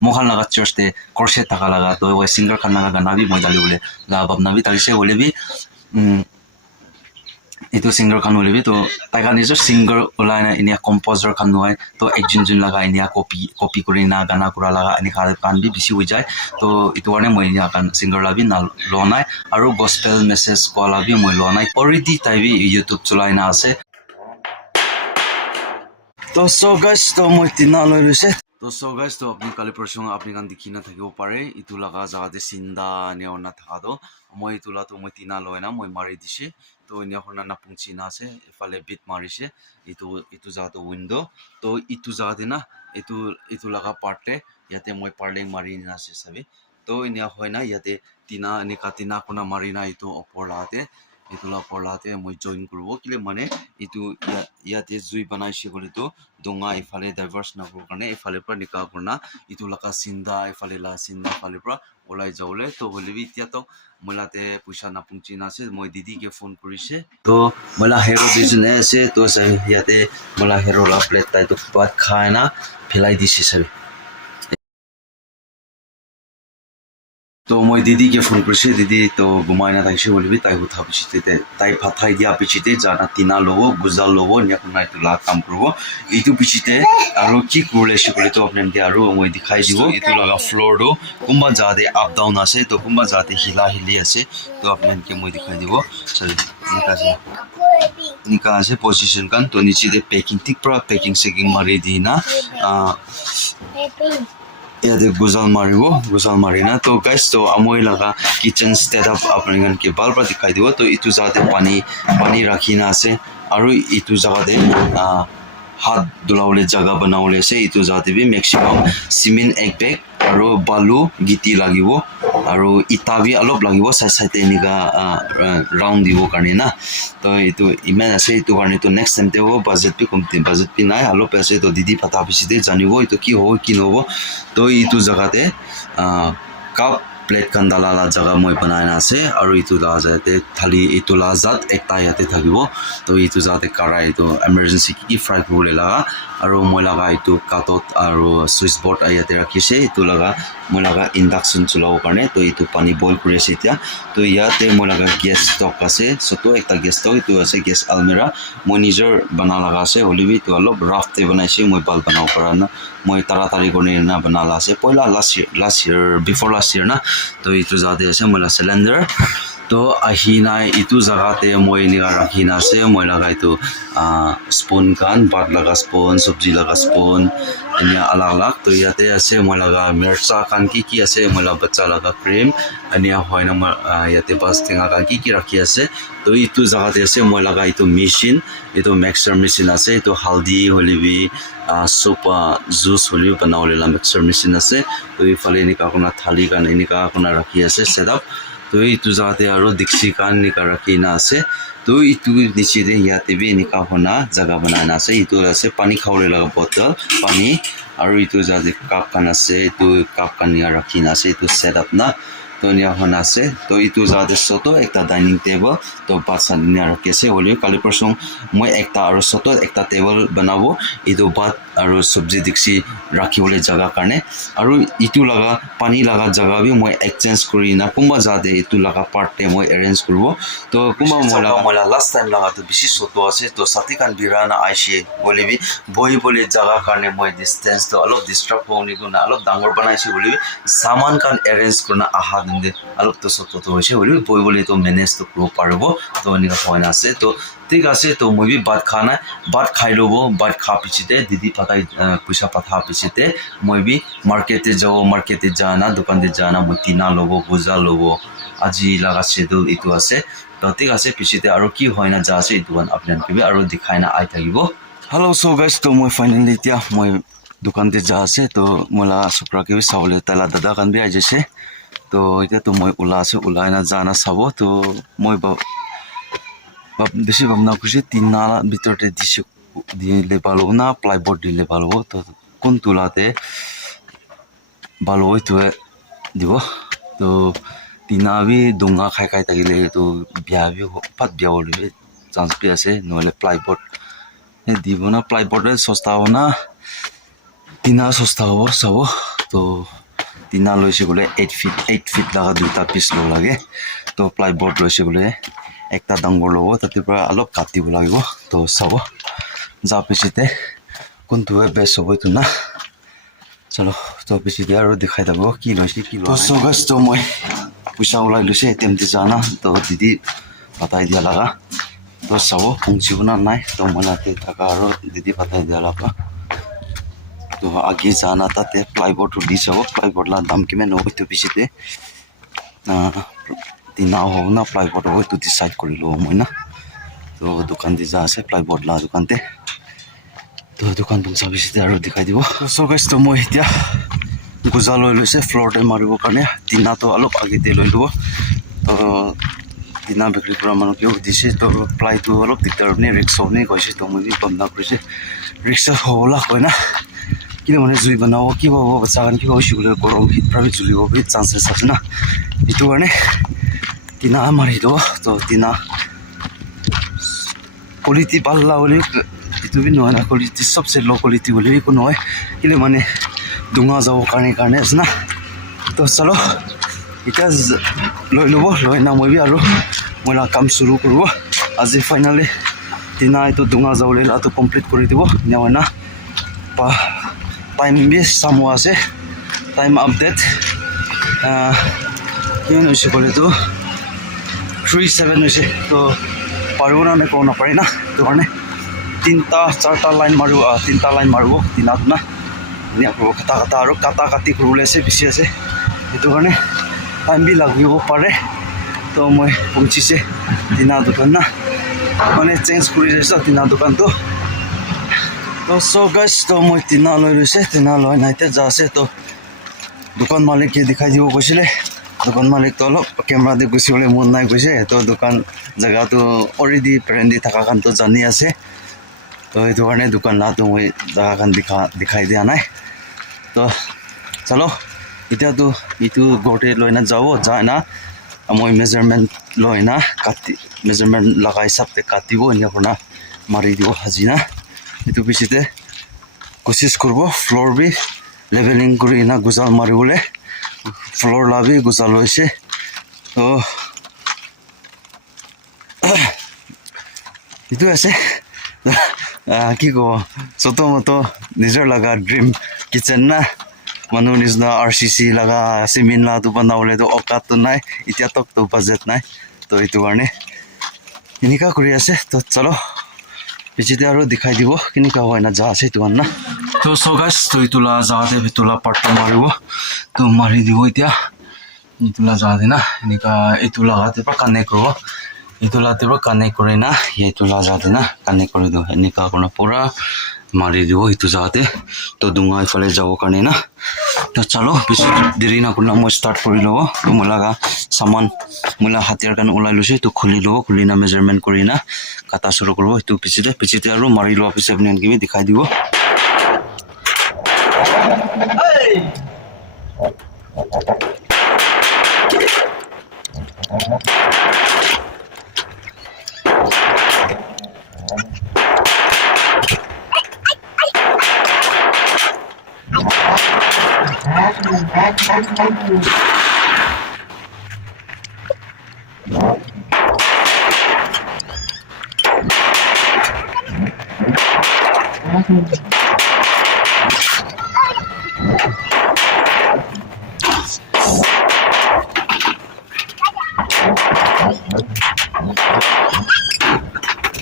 mohan laga church te corset taka laga to we singer khan laga gana bi moi dali bole la bab na bi tarise bole bi itu singer khan hole bi to tai khan is singer ulai na inia composer khan noi to ekjun jun laga inia copy kuri na gana kura laga ani khan bi bisi ho jai to itu warne moi inia kan singer la bi na lo nai aru gospel message ko la bi moi lo nai already tai bi youtube chulai na ase to so guys to moi tina loi ruse তো so guys তো আপনি কালি পরশু আপনি গান দেখি না থাকিব পারে ইতু লাগা জাগাতে সিন্দা নিও না থাকা তো মই ইতুলা তো মই তিনা লয় না মই মারি দিছে তো ইনিয়া হনা না পুংচি না আছে এফালে বিট মারিছে ইতু জাগাতে উইন্ডো তো ইতু জাগাতে না ইতু লাগা পার্টে ইয়াতে মই পার্লিং মারি না আছে সবে তো ইনিয়া হয় না ইয়াতে তিনা নিকাতিনা কোনা মারি না ইতু অপর লাতে ইতুলা পড়লাতে মই জয়েন করব কিলে মানে ইতু ইয়াতে জুই বানাইছে বলে তো দোঙা ইফালে ডাইভার্স না করব কারণে ইফালে পর নিকা করনা ইতু লাকা সিন্দা ইফালে লা সিন্দা ফালে পর ওলাই যাওলে তো বলে ইতিয়া তো মলাতে পয়সা না পুংচি না আছে মই দিদি কে ফোন করিছে তো মলা হেরো বিজনে আছে তো ইয়াতে মলা হেরো লা প্লেট তাই তো বাত খায় না ফেলাই দিছে সবে তো মই দিদি কে ফোন করেছি দিদি তো ঘুমায় না থাকছে বলবি তাই উঠা পিছিতে তাই ফাথাই দিয়া পিছিতে জানা তিনা লব গুজাল লব নিয়াকোনা এইটো লা কাম করব এইটো পিছিতে আৰু কি কৰলে সে কৰে তো আপনাকে আৰু মই দেখাই দিব এইটো লাগা ফ্লোর দো কুম্বা জাদে আপ ডাউন আছে তো কুম্বা জাদে হিলা হিলি আছে তো আপনাকে মই দেখাই দিব চল নিকা আছে পজিশন কান তো নিচে দে প্যাকিং ঠিক পুরা প্যাকিং সেকিং মারি দি না ইয়াতে গুজাল মাৰি না তো গাইস তো আমই লাগা কিচেন সেটআপ আপোনাক কি বালবা দেখাই দিব তো ইটো জাগাতে পানী ৰাখি না আছে আৰু ইটো জাগাতে হাত দুলাওলে জায়গা বনাওলে আছে ইটো জাগাতে বি ম্যাক্সিমাম সিমেন্ট এক বেগ আৰু বালু গিটি লাগিব আৰু ইটা বি অলপ লাগিব সাইতে নিগা ৰাউন্ড দিব কাৰণে না তো ইটো ইমান আছে ইটো কাৰণে তো নেক্সট টাইম তেও বাজেট বি কমতি বাজেট বি নাই অলপ আছে তো দিদি পাতা পিছিতে জানিব ইটো কি হ'ব কি নহব তো ইটো জাগাতে cup plate kan dalala jaga moi banai na ase aru itu la jate thali itu la zat ekta yate thakibo to itu jate karai to emergency ki fry kurule la aru moi laga itu katot aru switch board ayate rakhise itu laga moi laga induction chulao karne to itu pani boil kuri ase tia to yate moi laga gas stock ase soto ekta gas stock itu ase gas almira moi nijor bana laga ase holibi to alop rough te banaise moi bal banao parana moi taratari gone na banala ase poila last year before last year na তো ইটো জাতে আছে মলা cylinder তো আহিনা ইটো জাগাতে মই নিগা রাখিনা আছে মই লাগা ইটো স্পুন কান ভাত লাগা স্পুন সবজি লাগা স্পুন এনিয়া আলাগ আলাগ তো ইয়াতে আছে মই লাগা মির্চা কান কি আছে মই লাগা বাচ্চা লাগা ক্রিম এনিয়া হয় না ইয়াতে বাস টেঙা কান কি রাখি আছে তো ইটো জাগাতে আছে মই লাগা ইটো মেশিন ইটো মিক্সার মেশিন আছে ইটো haldi হলিবি sopa juice holiu banaule la mixer machine ase to ifale nika kona thali kan nika kona rakhi ase setup to itu jate aro dikshi kan nika rakhi na ase to itu niche de yate be nika kona jaga banana ase itu ase pani khawle la bottle pani aro itu jate cup kan ase itu cup kan nika rakhi na ase itu setup na to niya hona ase to itu jate soto ekta dining table to batsa niya rakhi ase holiu kali persong moi ekta aro soto ekta table banabo itu bat aru sabji dikshi rakhibole jaga karne aru itu laga pani laga jaga bi moi exchange kuri na kumba jade itu laga part te moi arrange kurbo to kumba mola last time laga to bishi soto ase to sati kan birana aishe bolibi boi bole jaga karne moi distance to alop disturb honi guna alop dangor banaise bolibi saman kan arrange kurna aha dinde alop to soto to hoise bolibi boi bole to manage to pro parbo to nika hoina ase to ঠিক আছে তো মই B ভাত খানা ভাত খাই লব ভাত খা পিছিতে দিদি পাতাই পয়সা পাঠা পিছিতে মই বি মার্কেটে যাও মার্কেটে জানা দোকানে জানা মই তিনা লব বুজা লব আজি লাগা শেডুল ইটো আছে তো ঠিক আছে পিছিতে আৰু কি হয় না যা আছে দোকান আপোনালোকে বি আৰু দেখাই না আই থাকিব হ্যালো সো গাইস তো মই ফাইনালি এতিয়া মই দোকানতে যা আছে তো মোলা সুপ্রাকে বি চাবলে তালা দাদা কান বি আই যাইছে তো এতিয়া তো মই ওলা আছে ওলাই না জানা চাব তো মই বেশি ভাবনা খুশি তিনা ভিতরতে দিলে ভালো না প্লাইবোর্ড দিলে ভালো তো কোন তুলাতে ভালো হইতো দিব তো তিনা বি দোঙা খাই থাকিলে তো বিয়া বি পাত বিয়া হলে চান্স বি আছে নহলে প্লাইবোর্ড দিব না প্লাইবোর্ডে সস্তা হব না তিনা সস্তা হব চাব তো tina loise gole 8 feet laga duita piece lo lage to plyboard loise gole ekta dangor lobo tate pra alop katibo lagibo to sabo ja pichite kuntu best hobo tu na chalo to pichite aro dikhai dabo ki loise ki lo to so guys to moi puisa ulai luse temti jana to didi batai dia laga to sabo pungchi buna nai to mala te thaka aro didi batai dia laga to agi jana tate plyboard to disabo plyboard la dam kimen hobo to pichite tina ho na plyboard ho to decide kori lo moi na to dukan di ja ase plyboard la dukan te to dukan tum service te aro dikhai dibo so guys to moi tia guzalo loise floor te maribo karne tina to alop agi te loi lobo to tina bekri pura manu ke dise to ply to alop diktar ne rickshaw ne koise to moi bamna koise rickshaw hola koina kile mane jui banao ki babo bacha kan ki ho shugule gorom hit private juli ho bit chances ase na itu karne tina mari do to tina quality palla bole itu bi no na quality sabse low quality bole ko no hai kile mane dunga jabo karne asna to chalo ita loi lobo loi na moi bi aro mola kam shuru korbo aji finally tina itu dunga jawle la to complete kori dibo nyawna pa time bi samo ase time update you know shikole to 37 ase to paruna ne kona pare na to karne tinta charta line maru tina na ni ako kata aro kata kati kurule ase bisi ase itu karne time bi lagibo pare to moi pungchi se tina dukan na mane change kuri resa tina dukan to so guys to moi tina loi rese tina loi naite jase to dukan malik ke dikhai dibo koisile dukan malik to lo camera de gusibole mon nai koise to dukan jaga to already prendi thaka kan to jani ase to etu karne dukan la to moi jaga kan dikhai dia nai to chalo itia to itu gote loina jao jaina moi measurement loina kati measurement lagai sabte katibo nya kona mari dibo hajina itu bisite kosis korbo floor bi leveling kuri na guzal maribole floor la bi guzal hoise to itu ase ki ko soto moto nijor laga dream kitchen na manu nizna RCC laga simin la tu banawle to okat to nai itia tok to budget nai to itu karne inika kuri ase to chalo pichite aro dikhai dibo kinika hoina ja ase tu na to so guys to itula ja de bitula part maribo to mari dibo itia itula ja de na inika itula ga te pa connect korbo itula te pa connect kore na itula ja de na connect kore do inika kona pura mari dibo itu ja de to dunga ifale jabo karne na to chalo bishi diri na kuna mo start kori lo to mulaga saman mula hatiar kan ulai luse to khuli lo khuli na measurement kori na kata shuru korbo itu pichite aro mari lo office apne gibi dikhai dibo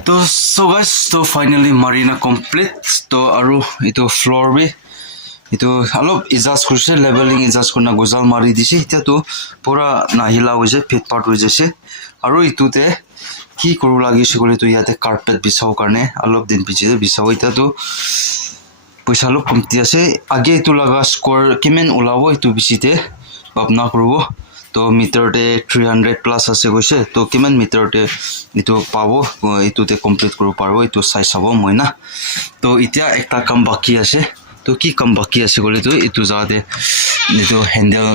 to so guys to finally marina complete to aru itu floor bi itu alop adjust kurse leveling adjust kurna gozal mari dise eta to pura nahila hoise fit part hoise aru itu te ki koru lagi sigole to yate carpet bisau karne alop din piche bisau eta to paisa lop komti ase age itu laga score kimen ulabo itu bisite apna korbo to meter te 300 plus ase goise to kiman meter te itu pabo itu te complete koro parbo itu size abo moina to itia ekta kam baki ase to ki kam baki ase gole to itu jade itu handle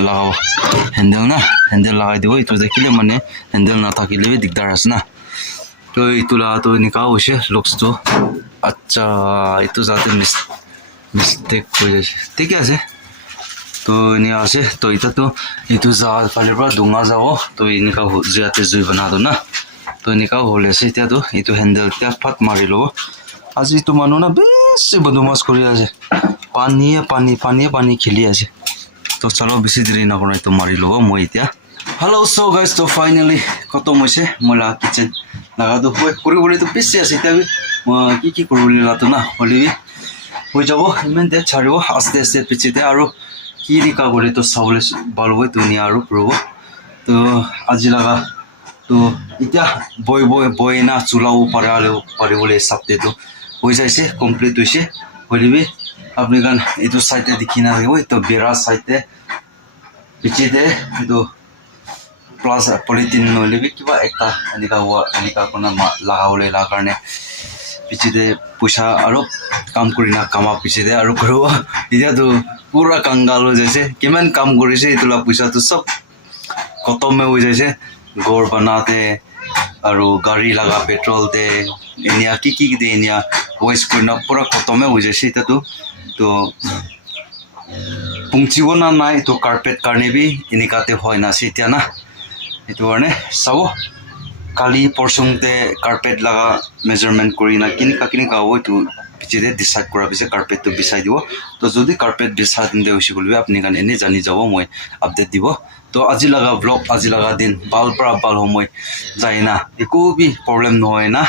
lagai dibo itu dekile mane handle na thakile bi dikdar asna to itu la to nika hoise looks to acha itu jade mistake hoise ঠিক আছে তো এনে আছে তো এটা তো itu za ফালে পৰা ডুঙা যাব তো এনেকা জিয়াতে জুই বনা do না তো এনেকা হলে আছে এতিয়া তো itu হ্যান্ডেল টা ফাট মাৰি লব আজি তো মানুহ না বেছি বদমাছ কৰি আছে পানী খেলি আছে তো চলো বেছি দেৰি নকৰে তো মাৰি লব মই এতিয়া hello so guys তো finally খতম হৈছে মলা কিচেন লাগাটো হয় কৰি তো বেছি আছে এতিয়া কি কৰিবলৈ লাতো না হলিবি হৈ যাব ইমান দে ছাৰিব আস্তে আস্তে পিছিতে আৰু কি দিকা কৰে তো চাউলে ভাল হয় ধুনীয়া আৰু ৰব তো আজি লাগা তো এতিয়া বই না চুলাও পাৰিবলৈ হিচাপতে তো হৈ যাইছে কমপ্লিট হৈছে হলিবি আপনি গান এইটো সাইডে দেখি না থাকিব তো বেৰা সাইডে পিছিতে এইটো প্লাস পলিথিন নলিবি কিবা একটা এনেকা কোনা লাগাবলৈ লাগাৰ কাৰণে পিছিতে পইচা আৰু কাম কৰি না কামা পিছিতে আৰু কৰিব এতিয়াতো পুৰা কাংগাল হৈ যাইছে কিমান কাম কৰিছে এইটোলা পইচাটো সব খতমে হৈ যাইছে ঘৰ বনাতে আৰু গাড়ী লাগা পেট্ৰল দে এনিয়া কি দে এনিয়া ওয়েস্ট কৰি না পুৰা খতমে হৈ যাইছে এতিয়াতো তো পুংচিব না নাই তো কাৰ্পেট কাৰণে বি এনেকাতে হয় না এতিয়া না এইটো কাৰণে চাব কালি পৰসংতে কাৰ্পেট লাগা মেজাৰমেন্ট কৰি না কিনিকা হ'ব এইটো পিছিতে ডিসাইড কৰা পিছে কাৰ্পেটটো বিছাই দিব তো যদি কাৰ্পেট বিছাই দিলে হৈছে বলবি আপুনি গান এনে জানি যাব মই আপডেট দিব তো আজি লাগা ব্লগ আজি লাগা দিন বাল সময় যায় না একো বি প্ৰব্লেম নহয় না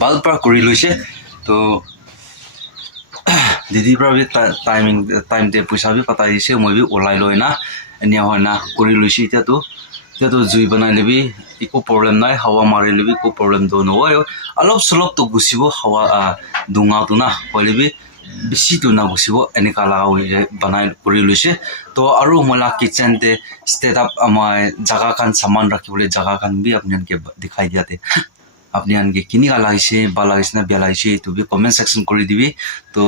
বাল পৰা কৰি লৈছে তো দিদি পৰা বি টাইম দে পইচা বি পাতাই দিছে মই বি ওলাই লৈ না এনে হয় না কৰি লৈছে এতিয়াতো জুই বনাই লবি একো প্ৰব্লেম নাই হাৱা মাৰি লবি একো প্ৰব্লেম তো নহয় অলপ চলপ তো গুচিব হাৱা ডুঙাটো না হলিবি বেছিটো না গুচিব এনেকা লাগা বনাই কৰি লৈছে তো আৰু মলা কিচেনতে ষ্টেট আপ আমাৰ জাগা খান সামান ৰাখিবলৈ জাগা খান বি আপোনালোকে দেখাই দিয়াতে আপোনালোকে কিনিকা লাগিছে বা লাগিছে না বেয়া লাগিছে এইটো বি কমেণ্ট সেকশন কৰি দিবি তো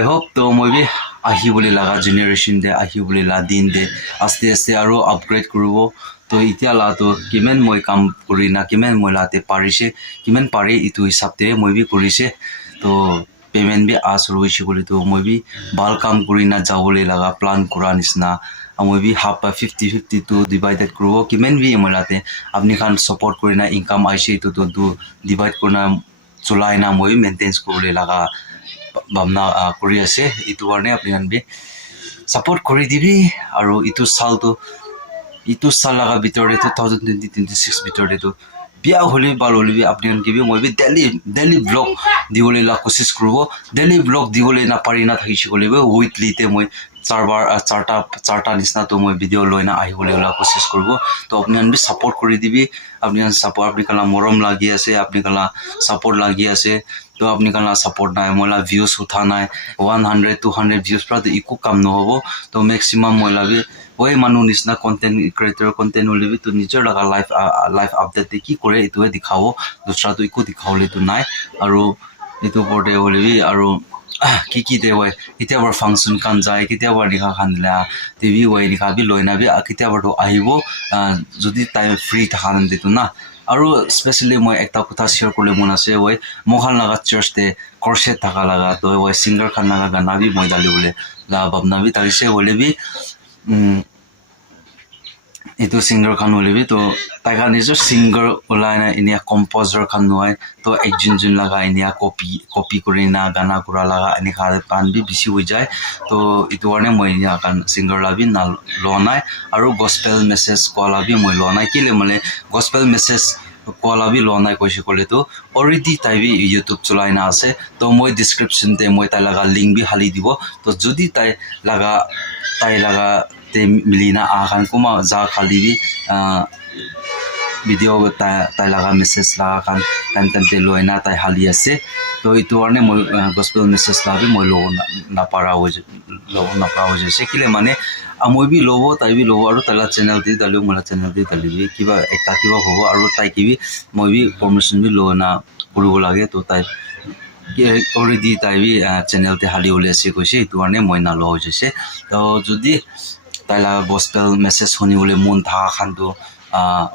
I hope to moi bi ahi bole laga generation de ahi bole la din de aste aste aro upgrade kurubo to itia la to kimen moi kam kuri na kimen moi la te parise kimen pare itu hisab te moi bi kurise to payment bi as roishi bole to moi bi bal kam kuri na jawole laga plan kura nisna moi bi half 50-50 to divided kurubo kimen bi moi la te apni khan support kuri na income aise to divide kurna chulai na moi maintain kurule laga ভাবনা কৰি আছে ইটো কাৰণে আপোনান B support কৰি দিবি আৰু ইটো সাল লাগা ভিতৰতে 2026 ভিতৰতে তো বিয়া হলি ভাল হলি আপোনান কিবি মই বি ডেইলি ব্লগ দিবলৈ লা কোশিশ কৰিব ডেইলি ব্লগ দিবলৈ না পাৰি না থাকিছি কলিবে উইকলি তে মই চাৰটা নিচিনা তো মই ভিডিও লৈ না আহিবলৈ লা কোশিশ কৰিব তো আপোনান বি সাপোৰ্ট কৰি দিবি আপোনান সাপোৰ্ট আপনি কালা মৰম লাগি আছে আপনি কালা সাপোর্ট লাগি আছে তো আপনি কালা সাপোর্ট নাই মোলা ভিউজ উঠা নাই 100-200 ভিউজ পৰা ইকো কাম নহব তো ম্যাক্সিমাম মোলা বি ওই মানুহ নিচিনা কন্টেন্ট ক্ৰিয়েটৰ কন্টেন্ট ওলিবি তো নিজৰ লগা লাইফ আপডেট কি কৰে ইটোৱে দেখাব দুসৰাটো ইকো দেখাবলৈ তো নাই আৰু ইটো পৰতে ওলিবি আৰু কি দে হয় কেতিয়াবা ফাংচন কান যায় কেতিয়াবা লিখা খান দিলা টিভি হয় লিখা বি লৈ নাবি কেতিয়াবা তো আহিব যদি টাইম ফ্ৰী থাকা দিতো না আৰু স্পেশালি মই একটা কথা শেয়ার করলে মন আছে ওই মোহান লাগা চার্চতে করসেট থাকা লাগা তো ওই সিঙ্গার খান লাগা গানা বি মই ডালি বলে লা ভাবনা বি তারিসে বলে বি itu singer খান হলিবি তো তাইকা নিজৰ সিঙ্গাৰ ওলাই না ইনিয়া কম্পোজাৰ খান নহয় তো একজন লাগা ইনিয়া কপি কৰি না গানা কৰা লাগা এনে খালে পান বি বেছি হৈ যায় তো ইটো কাৰণে মই ইনিয়া কান সিঙ্গাৰ লাবি না লনাই আৰু গস্পেল মেসেজ কোৱালাবি মই লনাই কিলে মানে গস্পেল মেসেজ কোৱালাবি লনাই কৈছে কলে তো অলৰেডি তাইবি ইউটিউব চলাই না আছে তো মই ডেসক্রিপশন তে মই তাই লাগা লিংক বি হালি দিব তো যদি তাই লাগা te milina akan kuma za khali bi video tai laga message laga kan te loina tai hali ase to itu arne moi gospel message la bi moi na para ho je kile mane amoi bi lobo tai bi lobo aru tala channel di dalu mola channel di dalibi kiba ekta kiba hobo aru tai kibi moi bi permission bi lo na puribo lage to tai already tai bi channel te hali ole ase koise itu arne moi na lo jese to jodi taila gospel message honi bole mon tha khan to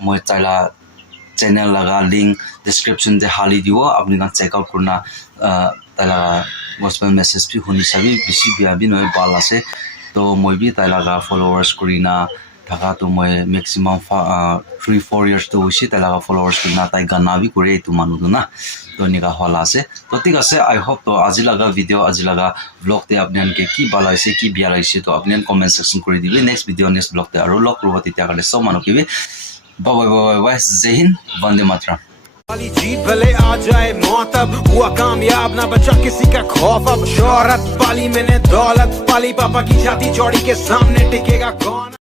moi taila channel laga link description de hali dibo apni kan check out kurna taila gospel message bhi honi sabi bisi bia bi noi bal ase तो मैं भी ताई लगा followers Kareena thaka to moi maximum 3-4 years to wishi taila followers kina tai gana bi kore tu manu tu na to nika hola ase to tik ase I hope to aji laga video aji laga vlog te apnian ke ki bala ase ki biala ase to apnian comment section kori dibe next video next vlog te aru log robo titia kale so manu kibe bye bye bye jai hind vande mataram वाली जीत भले आ जाए मौत अब हुआ कामयाब ना बचा किसी का खौफ अब शोहरत पाली मैंने दौलत पाली पापा की छाती चौड़ी के सामने टिकेगा कौन